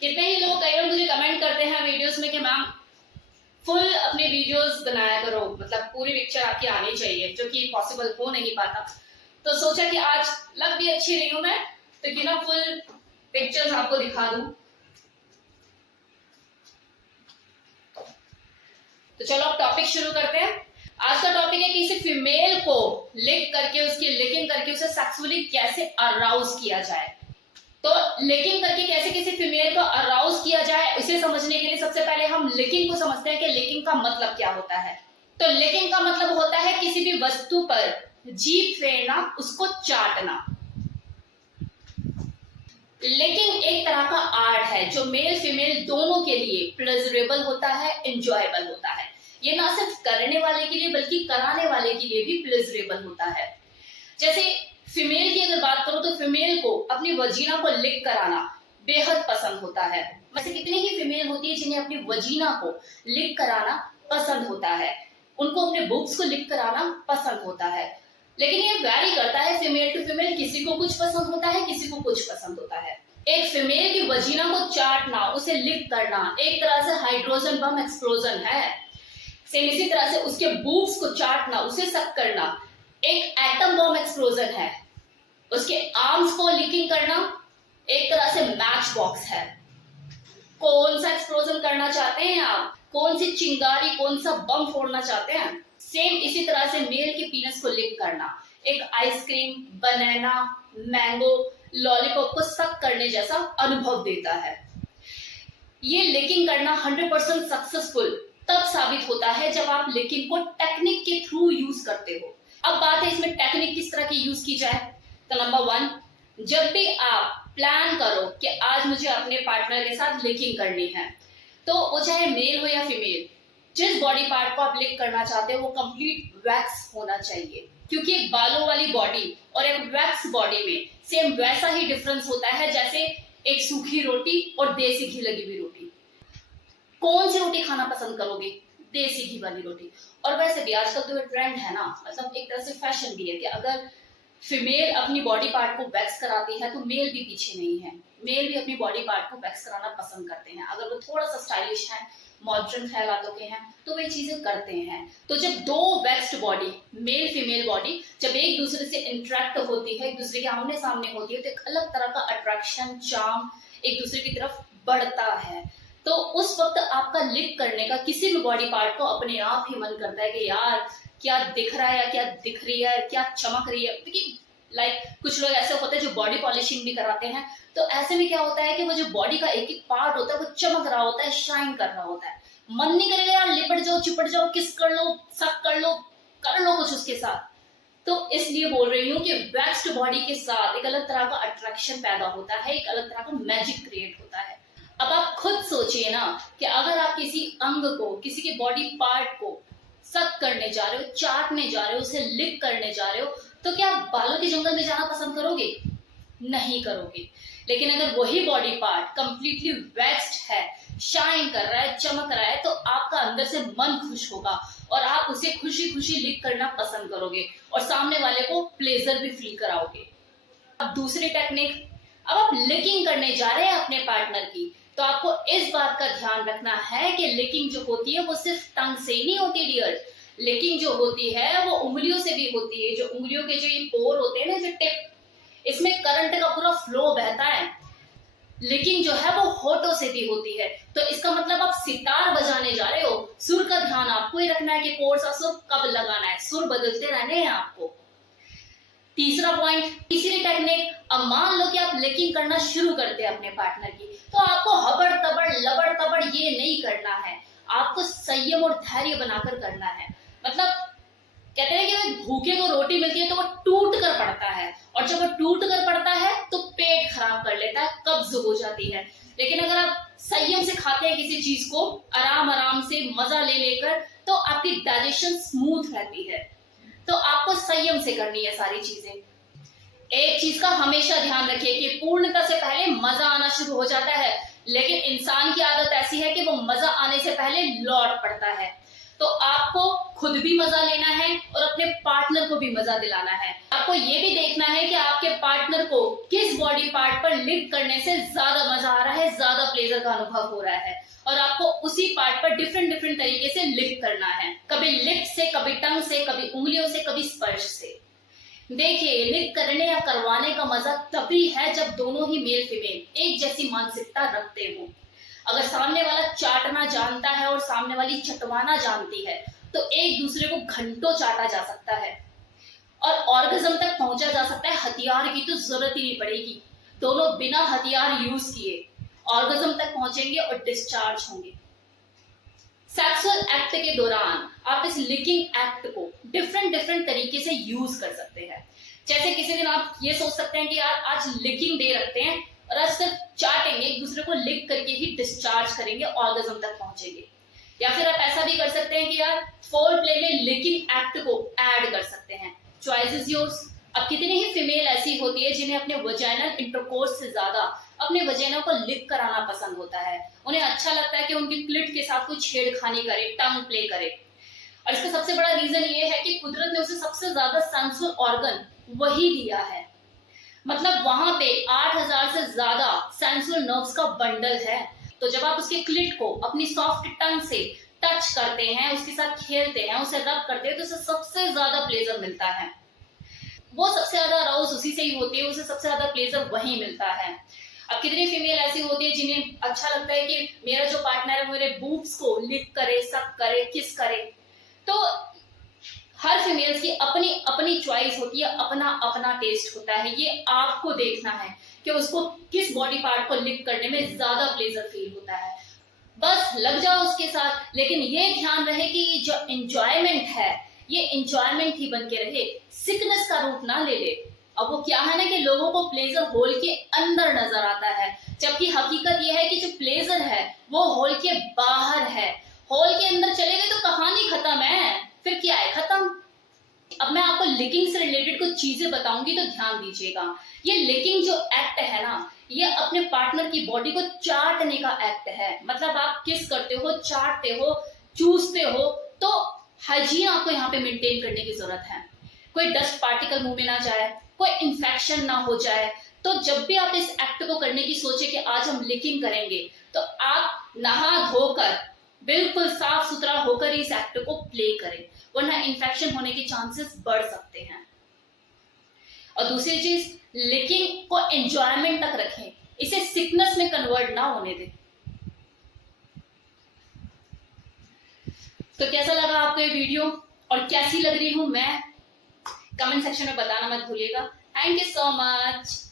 कितने ही लोग कई बार मुझे कमेंट करते हैं वीडियोस में कि मैम फुल अपने वीडियोस बनाया करो, मतलब पूरी पिक्चर आपकी आनी चाहिए, जो कि पॉसिबल हो नहीं पाता। तो सोचा कि आज लग भी अच्छी रही हूं मैं, तो क्यों ना फुल पिक्चर्स आपको दिखा दूं। तो चलो अब टॉपिक शुरू करते हैं। आज का टॉपिक है कि किसी फीमेल को लिक करके उसकी लिकिंग करके उसे सेक्सुअली कैसे अराउज किया जाए। तो लिकिंग करके कैसे किसी फीमेल को अराउज किया जाए, उसे समझने के लिए सबसे पहले हम लिकिंग को समझते हैं कि लिकिंग का मतलब क्या होता है। तो लिकिंग का मतलब होता है किसी भी वस्तु पर जीभ फेरना, उसको चाटना। लिकिंग एक तरह का आर्ट है जो मेल फीमेल दोनों के लिए प्लेजरेबल होता है, एंजॉयबल होता है। ये ना सिर्फ करने वाले के लिए बल्कि कराने वाले के लिए भी प्लेजरेबल होता है। जैसे फीमेल की अगर बात करो तो फीमेल को अपनी वजीना को लिक कराना बेहद पसंद होता है। वैसे कितनी ही फीमेल होती है जिन्हें अपनी वजीना को लिक कराना पसंद होता है, उनको अपने बुक्स को लिक कराना पसंद होता है। लेकिन ये वैरी करता है फीमेल टू फीमेल, किसी को कुछ पसंद होता है, किसी को कुछ पसंद होता है। एक फीमेल की वजीना को चाटना, उसे लिक करना एक तरह से हाइड्रोजन बम एक्सप्लोजन है। सेम इसी तरह से उसके बूब्स को चाटना, उसे सक करना एक एटम बम एक्सप्लोजन है। उसके आर्म्स को लिकिंग करना एक तरह से मैच बॉक्स है। कौन सा एक्सप्लोजन करना चाहते हैं आप, कौन सी चिंगारी, कौन सा बम फोड़ना चाहते हैं। सेम इसी तरह से मेल के पीनस को लिक करना एक आइसक्रीम, बनाना, मैंगो, लॉलीपॉप को सक करने जैसा अनुभव देता है। ये लिकिंग करना 100% सक्सेसफुल तब साबित होता है जब आप लिकिंग को टेक्निक के थ्रू यूज करते हो। अब बात है इसमें टेक्निक किस तरह की यूज की जाए। तो नंबर 1, जब भी आप प्लान करो कि आज मुझे अपने पार्टनर के साथ लिकिंग करनी है, तो वो चाहे मेल हो या फीमेल, जिस बॉडी पार्ट को आप लिक करना चाहते हो वो कंप्लीट वैक्स होना चाहिए। क्योंकि एक बालों वाली बॉडी और एक वैक्स बॉडी में सेम वैसा ही डिफरेंस होता है जैसे एक सूखी रोटी और देसी घी लगी हुई रोटी। कौन सी रोटी खाना पसंद करोगे? देसी घी वाली रोटी। और वैसे भी आजकल तो ट्रेंड है ना, मतलब एक तरह से फैशन भी है कि अगर फीमेल अपनी बॉडी पार्ट को वैक्स कराती है तो मेल भी पीछे नहीं है। मेल भी अपनी बॉडी पार्ट को वैक्स कराना पसंद करते हैं। अगर वो थोड़ा सा स्टाइलिश है, मॉडर्न ख्यालातों के हैं, तो वे चीजें करते हैं। तो जब दो vaxxed body, male female body, जब एक दूसरे से इंटरेक्ट होती है, एक दूसरे के आमने सामने होती है, तो एक अलग तरह का अट्रैक्शन, चार्म एक दूसरे की तरफ बढ़ता है। तो उस वक्त आपका लिक करने का किसी भी बॉडी पार्ट को अपने आप ही मन करता है कि यार क्या दिख रहा है या क्या दिख रही है, क्या चमक रही है। क्योंकि कुछ लोग ऐसे होते हैं जो बॉडी पॉलिशिंग भी कराते हैं, तो ऐसे में क्या होता है कि वो जो बॉडी का एक एक पार्ट होता है वो चमक रहा होता है, शाइन कर रहा होता है। मन नहीं करेगा यार लिपट जाओ, चिपट जाओ, किस कर लो, सक कर लो कुछ उसके साथ। तो इसलिए बोल रही हूँ कि वैक्स्ड बॉडी के साथ एक अलग तरह का अट्रैक्शन पैदा होता है, एक अलग तरह का मैजिक क्रिएट होता है। अब आप खुद सोचिए ना कि अगर आप किसी अंग को, किसी के बॉडी पार्ट को सक करने जा रहे हो, चाटने जा रहे हो, उसे लिक करने जा रहे हो, तो क्या आप बालों के जंगल में जाना पसंद करोगे? नहीं करोगे। लेकिन अगर वही बॉडी पार्ट कंप्लीटली वैक्स्ड है, शाइन कर रहा है, चमक रहा है, तो आपका अंदर से मन खुश होगा और आप उसे खुशी खुशी लिक करना पसंद करोगे और सामने वाले को प्लेजर भी फील कराओगे। अब दूसरी टेक्निक, अब आप लिकिंग करने जा रहे हैं अपने पार्टनर की, तो आपको इस बात का ध्यान रखना है कि लिकिंग जो होती है वो सिर्फ टंग से ही नहीं होती डियर। लिकिंग जो होती है वो उंगलियों से भी होती है। जो उंगलियों के जो ये पोर होते हैं ना, जो टिप, इसमें करंट का पूरा फ्लो बहता है। लिकिंग जो है वो होठों से भी होती है। तो इसका मतलब आप सितार बजाने जा रहे हो, सुर का ध्यान आपको ही रखना है कि कौन सा सुर कब लगाना है, सुर बदलते रहने हैं आपको। तीसरा पॉइंट, तीसरी टेक्निक, अब मान लो कि आप लिकिंग करना शुरू करते हैं अपने पार्टनर की, तो आपको हबड़ तबड़ लबड़ तबड़ ये नहीं करना है, आपको संयम और धैर्य बनाकर करना है। मतलब कहते हैं कि भूखे को रोटी मिलती है तो वो टूट कर पड़ता है, और जब वो टूट कर पड़ता है तो पेट खराब कर लेता है, कब्ज हो जाती है। लेकिन अगर आप संयम से खाते हैं किसी चीज को, आराम आराम से मजा ले लेकर, तो आपकी डाइजेशन स्मूथ रहती है। तो आपको संयम से करनी है सारी चीजें। एक चीज का हमेशा ध्यान रखिए कि पूर्णता से पहले मजा आना शुरू हो जाता है, लेकिन इंसान की आदत ऐसी है कि वो मजा आने से पहले लौट पड़ता है। तो आपको खुद भी मजा लेना है और अपने पार्टनर को भी मजा दिलाना है। आपको ये भी देखना है कि आपके पार्टनर को किस बॉडी पार्ट पर लिक करने से ज्यादा मजा आ रहा है, ज्यादा प्लेजर का अनुभव हो रहा है, और आपको उसी पार्ट पर डिफरेंट डिफरेंट तरीके से लिक करना है। कभी लिप से, कभी टंग से, कभी उंगलियों से, कभी स्पर्श से। देखिए, लिक करने या करवाने का मजा तभी है जब दोनों ही मेल फीमेल एक जैसी मानसिकता रखते हो। अगर सामने वाला चाटना जानता है और सामने वाली चटवाना जानती है तो एक दूसरे को घंटों चाटा जा सकता है और ऑर्गेज्म तक पहुंचा जा सकता है। हथियार की तो जरूरत ही नहीं पड़ेगी, दोनों बिना हथियार यूज किए ऑर्गेज्म तक पहुंचेंगे और डिस्चार्ज होंगे। सेक्सुअल एक्ट के दौरान आप इस लिकिंग एक्ट को डिफरेंट डिफरेंट तरीके से यूज कर सकते हैं। जैसे किसी दिन आप ये सोच सकते हैं कि यार आज लिकिंग डे रखते हैं और आज सिर्फ चाटेंगे, एक दूसरे को लिक करके ही डिस्चार्ज करेंगे, ऑर्गेज्म तक पहुंचेंगे। या फिर आप ऐसा भी कर सकते हैं कि यार फोर प्ले में लिकिंग एक्ट को ऐड कर सकते हैं। Choice is yours. अब कितनी ही फीमेल ऐसी होती है जिन्हें अपने वजाइनल इंटरकोर्स से ज्यादा अपने वजाइना को लिक कराना पसंद होता है। उन्हें अच्छा लगता है कि उनकी क्लिट के साथ कोई छेड़खानी करे, टंग प्ले करे। और इसका सबसे बड़ा रीजन ये है कि कुदरत ने उसे सबसे ज्यादा सेंसुअल ऑर्गन वही दिया है। मतलब वहां पे 8000 से ज्यादा सेंसुअल नर्व्स का बंडल है। तो जब आप उसके क्लिट को अपनी सॉफ्ट टंग से टच करते हैं, उसके साथ खेलते हैं, उसे रब करते हैं, तो उसे सबसे ज्यादा प्लेजर मिलता है। वो सबसे ज्यादा अराउज उसी से ही होती है, उसे सबसे ज्यादा प्लेजर वही मिलता है। अब कितनी फीमेल ऐसी होती है जिन्हें अच्छा लगता है कि मेरा जो पार्टनर है मेरे बूब्स को लिक करे, सक करे, किस करे। तो हर फीमेल्स की अपनी अपनी चॉइस होती है, अपना अपना टेस्ट होता है। ये आपको देखना है कि उसको किस बॉडी पार्ट को लिक करने में ज्यादा प्लेजर फील होता है। बस लग जाओ उसके साथ, लेकिन ये ध्यान रहे कि ये जो एंजॉयमेंट है ये एंजॉयमेंट ही बन के रहे, सिकनेस का रूप ना ले ले। अब वो क्या है ना कि लोगों को प्लेजर होल के अंदर नजर आता है, जबकि हकीकत यह है कि जो प्लेजर है वो होल के बाहर है। होल के अंदर चले गए तो कहानी खत्म है, फिर क्या है, खत्म। अब मैं आपको लिकिंग से रिलेटेड कुछ चीजें बताऊंगी तो ध्यान दीजिएगा। ये लिकिंग जो एक्ट है ना, ये अपने पार्टनर की बॉडी को चाटने का एक्ट है। मतलब आप किस करते हो, चाटते हो, चूसते हो, तो हाइजीन आपको यहाँ पे मेंटेन करने की जरूरत है। कोई डस्ट पार्टिकल मुंह में ना जाए, कोई इंफेक्शन ना हो जाए। तो जब भी आप इस एक्ट को करने की सोचे कि आज हम लिकिंग करेंगे, तो आप नहा धोकर बिल्कुल साफ सुथरा होकर इस एक्ट को प्ले करें, वरना इंफेक्शन होने के चांसेस बढ़ सकते हैं। और दूसरी चीज, लिकिंग को एंजॉयमेंट तक रखें, इसे सिकनेस में कन्वर्ट ना होने दें। तो कैसा लगा आपको ये वीडियो और कैसी लग रही हूं मैं, कमेंट सेक्शन में बताना मत भूलिएगा। Thank you so much.